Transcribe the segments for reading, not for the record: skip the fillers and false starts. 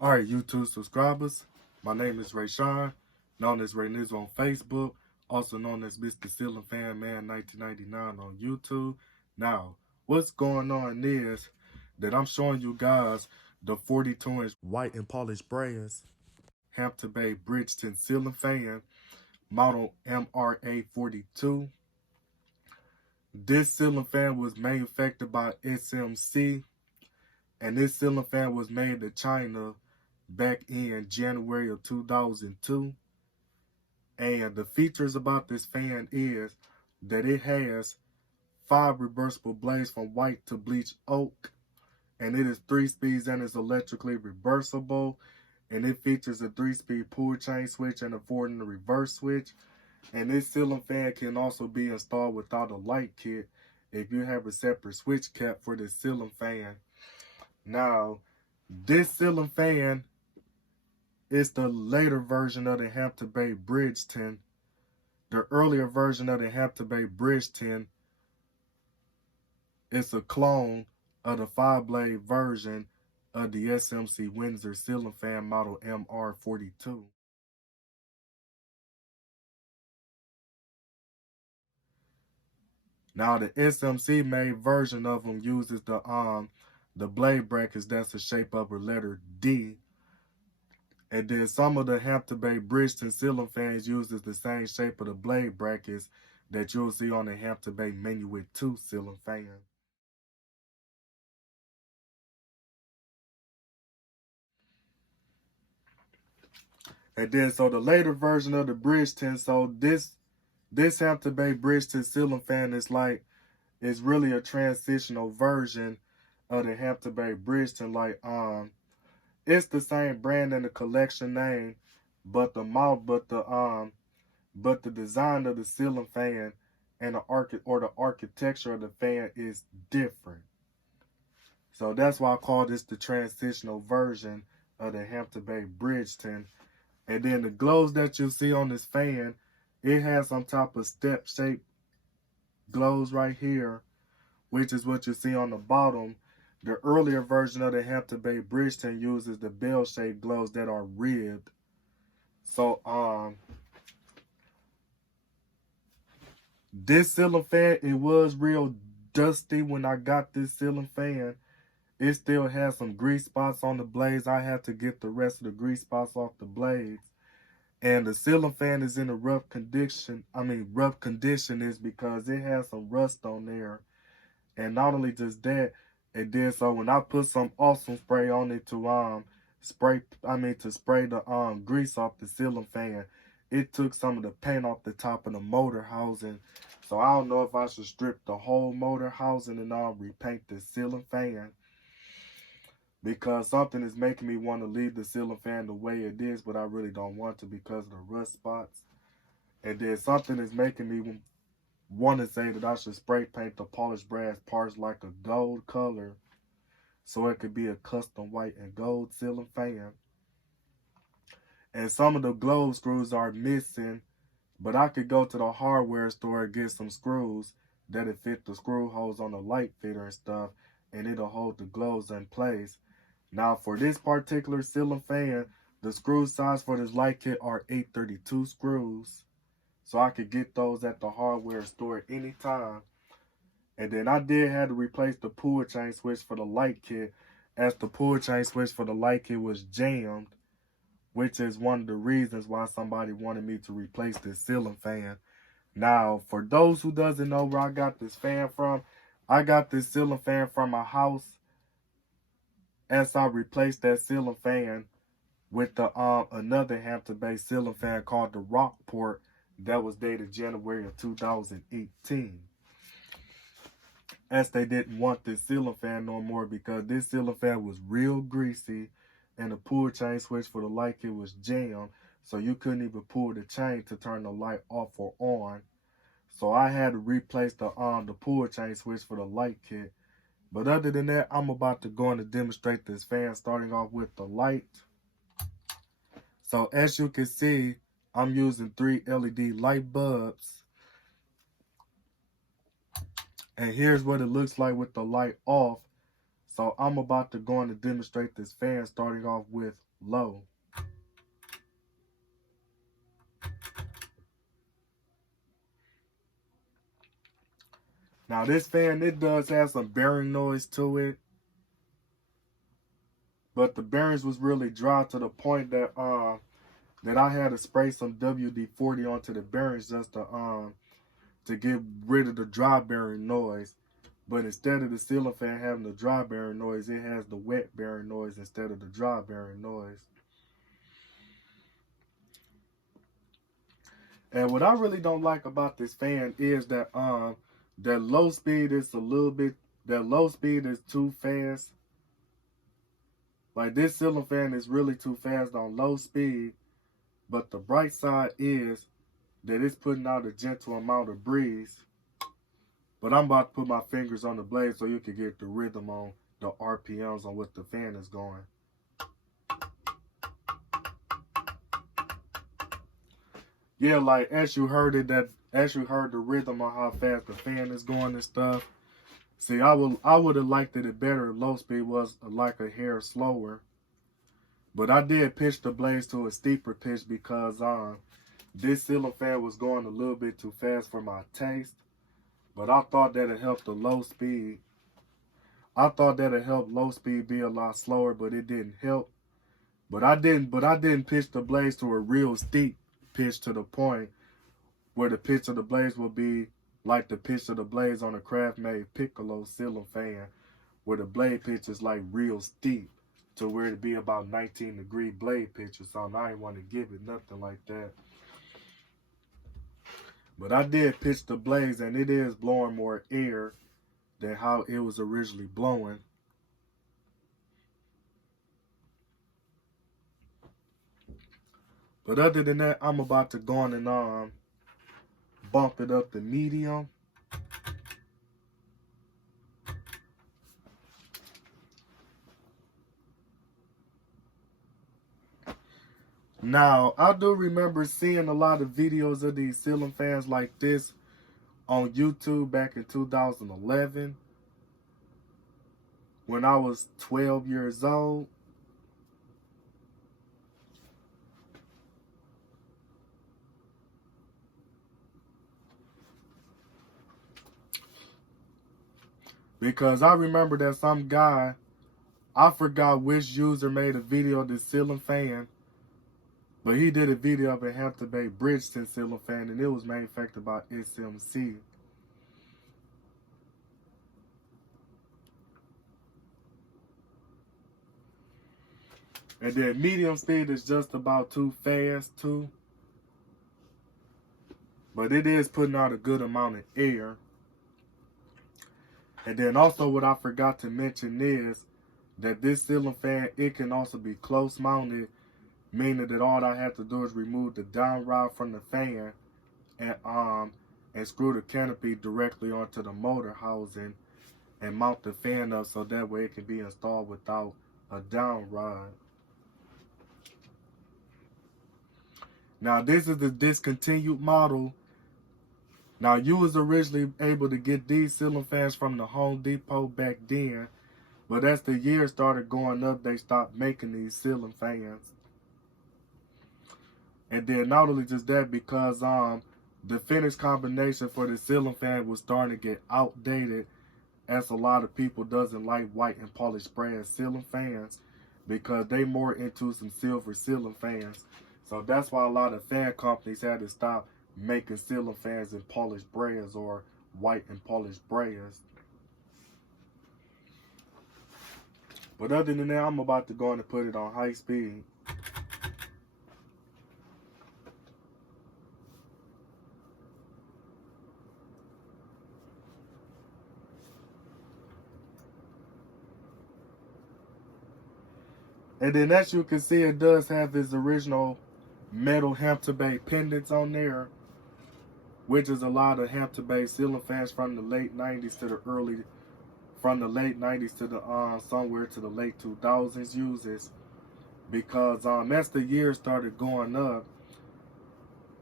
All right, YouTube subscribers, my name is Rayshawn, known as Ray Niz on Facebook, also known as Mr. Ceiling Fan Man 1999 on YouTube. Now, what's going on is that I'm showing you guys the 42-inch white and polished brass Hampton Bay Bridgeton ceiling fan, model MRA42. This ceiling fan was manufactured by SMC, and this ceiling fan was made in China back in January of 2002. And the features about this fan is that it has 5 reversible blades from white to bleach oak, and it is 3 speeds and is electrically reversible, and it features a 3-speed pull chain switch and a 4 in the reverse switch. And this ceiling fan can also be installed without a light kit if you have a separate switch cap for this ceiling fan. Now, this ceiling fan is the later version of the Hampton Bay Bridgeton. The earlier version of the Hampton Bay Bridgeton is a clone of the 5-blade version of the SMC Windsor ceiling fan model MR42. Now the SMC made version of them uses the blade brackets that's the shape of a letter D. And then some of the Hampton Bay Bridgeton ceiling fans uses the same shape of the blade brackets that you'll see on the Hampton Bay Minuet 2 ceiling fan. And then so the later version of the Bridgeton, so this Hampton Bay Bridgeton ceiling fan is really a transitional version of the Hampton Bay Bridgeton. It's the same brand and the collection name, but the design of the ceiling fan and the architecture of the fan is different. So that's why I call this the transitional version of the Hampton Bay Bridgeton. And then the glows that you see on this fan, it has on top of step-shaped glows right here, which is what you see on the bottom. The earlier version of the Hampton Bay Bridgeton uses the bell-shaped glows that are ribbed. So, this ceiling fan, it was real dusty when I got this ceiling fan. It still has some grease spots on the blades. I had to get the rest of the grease spots off the blades. And the ceiling fan is in a rough condition. Rough condition is because it has some rust on there. And not only just that, it did so when I put some awesome spray on it to spray the grease off the ceiling fan, it took some of the paint off the top of the motor housing. So I don't know if I should strip the whole motor housing and repaint the ceiling fan, because something is making me want to leave the ceiling fan the way it is, but I really don't want to because of the rust spots. And then something is making me want to say that I should spray paint the polished brass parts like a gold color so it could be a custom white and gold ceiling fan. And some of the glow screws are missing, but I could go to the hardware store and get some screws that'll fit the screw holes on the light fitter and stuff, and it'll hold the glows in place. Now for this particular ceiling fan, the screw size for this light kit are 832 screws. So I could get those at the hardware store at any time. And then I did have to replace the pull chain switch for the light kit, as the pull chain switch for the light kit was jammed, which is one of the reasons why somebody wanted me to replace this ceiling fan. Now, for those who doesn't know where I got this fan from, I got this ceiling fan from my house, as I replaced that ceiling fan with the another Hampton Bay ceiling fan called the Rockport that was dated January of 2018. As they didn't want this ceiling fan no more because this ceiling fan was real greasy and the pull chain switch for the light kit was jammed, so you couldn't even pull the chain to turn the light off or on. So I had to replace the pull chain switch for the light kit. But other than that, I'm about to go on to demonstrate this fan, starting off with the light. So as you can see, I'm using 3 LED light bulbs. And here's what it looks like with the light off. So I'm about to go on to demonstrate this fan, starting off with low. Now this fan, it does have some bearing noise to it, but the bearings was really dry to the point that I had to spray some WD-40 onto the bearings just to get rid of the dry bearing noise. But instead of the ceiling fan having the dry bearing noise, it has the wet bearing noise instead of the dry bearing noise. And what I really don't like about this fan is that that low speed is that low speed is too fast. Like this ceiling fan is really too fast on low speed, but the bright side is that it's putting out a gentle amount of breeze. But I'm about to put my fingers on the blade so you can get the rhythm on the RPMs on what the fan is going. Yeah, like as you heard the rhythm on how fast the fan is going and stuff. See, I would have liked it better if low speed was like a hair slower. But I did pitch the blades to a steeper pitch because this ceiling fan was going a little bit too fast for my taste. But I thought that it helped the low speed. I thought that it helped low speed be a lot slower, but it didn't help. But I didn't pitch the blades to a real steep pitch to the point where the pitch of the blades will be like the pitch of the blades on a craft-made piccolo ceiling fan, where the blade pitch is like real steep to where it'd be about 19-degree blade pitch or something. I didn't want to give it nothing like that. But I did pitch the blades, and it is blowing more air than how it was originally blowing. But other than that, I'm about to go on and bump it up to medium. Now, I do remember seeing a lot of videos of these ceiling fans like this on YouTube back in 2011 when I was 12 years old. Because I remember that some guy, I forgot which user, made a video of this ceiling fan, but he did a video of a Hampton Bridgeton ceiling fan, and it was manufactured by SMC. And then medium speed is just about too fast too. But it is putting out a good amount of air. And then also what I forgot to mention is that this ceiling fan, it can also be close mounted, meaning that all I have to do is remove the down rod from the fan and screw the canopy directly onto the motor housing and mount the fan up so that way it can be installed without a down rod. Now this is the discontinued model. Now you was originally able to get these ceiling fans from the Home Depot back then, but as the years started going up, they stopped making these ceiling fans. And then not only just that, because the finish combination for the ceiling fan was starting to get outdated, as a lot of people doesn't like white and polished brass ceiling fans because they more into some silver ceiling fans. So that's why a lot of fan companies had to stop making ceiling fans in polished brass or white and polished brass. But other than that, I'm about to go on and put it on high speed. And then as you can see, it does have its original metal Hampton pendants on there, which is a lot of Hampton ceiling fans from the late 90s to the somewhere to the late 2000s uses. Because as the years started going up,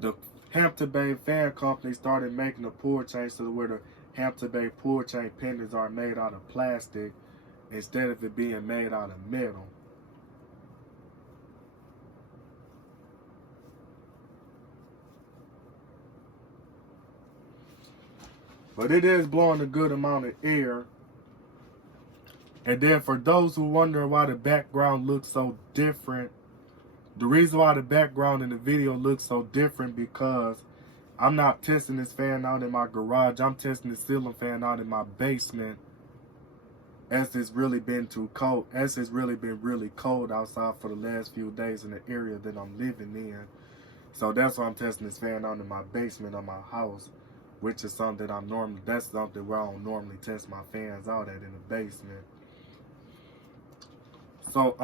the Hampton fan company started making a pull chain to where the Hampton pull chain pendants are made out of plastic, instead of it being made out of metal. But it is blowing a good amount of air. And then for those who wonder why the background looks so different, the reason why the background in the video looks so different because I'm not testing this fan out in my garage. I'm testing the ceiling fan out in my basement, as it's really been too cold. As it's really been really cold outside for the last few days in the area that I'm living in. So that's why I'm testing this fan out in my basement of my house, which is something that that's something where I don't normally test my fans out at, in the basement. So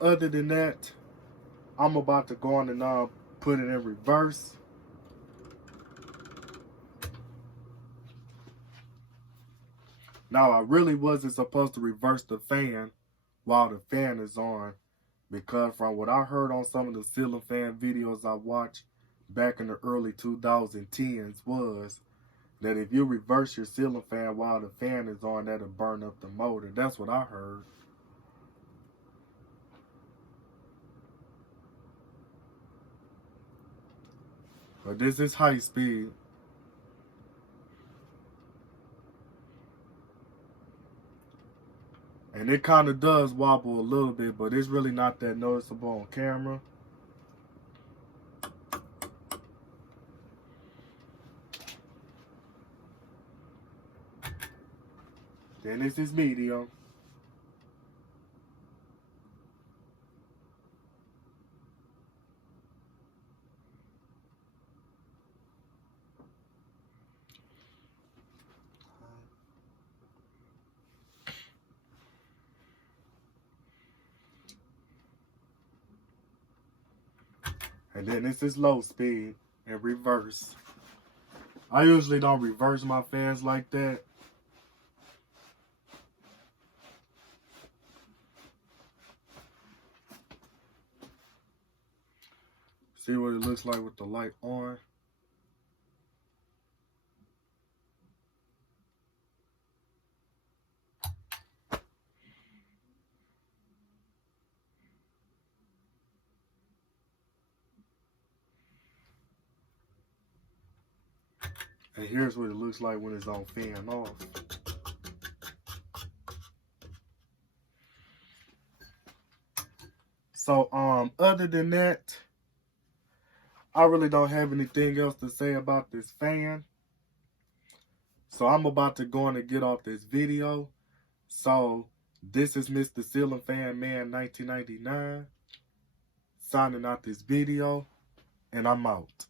other than that, I'm about to go on and put it in reverse. Now, I really wasn't supposed to reverse the fan while the fan is on, because from what I heard on some of the ceiling fan videos I watched back in the early 2010s was that if you reverse your ceiling fan while the fan is on, that'll burn up the motor. That's what I heard. But this is high speed. And it kind of does wobble a little bit, but it's really not that noticeable on camera. Then this is medium. And then this is low speed and reverse. I usually don't reverse my fans like that. See what it looks like with the light on. And here's what it looks like when it's on fan off. So other than that, I really don't have anything else to say about this fan. So I'm about to go on and get off this video. So this is Mr. Ceiling Fan Man 1999 signing out this video, and I'm out.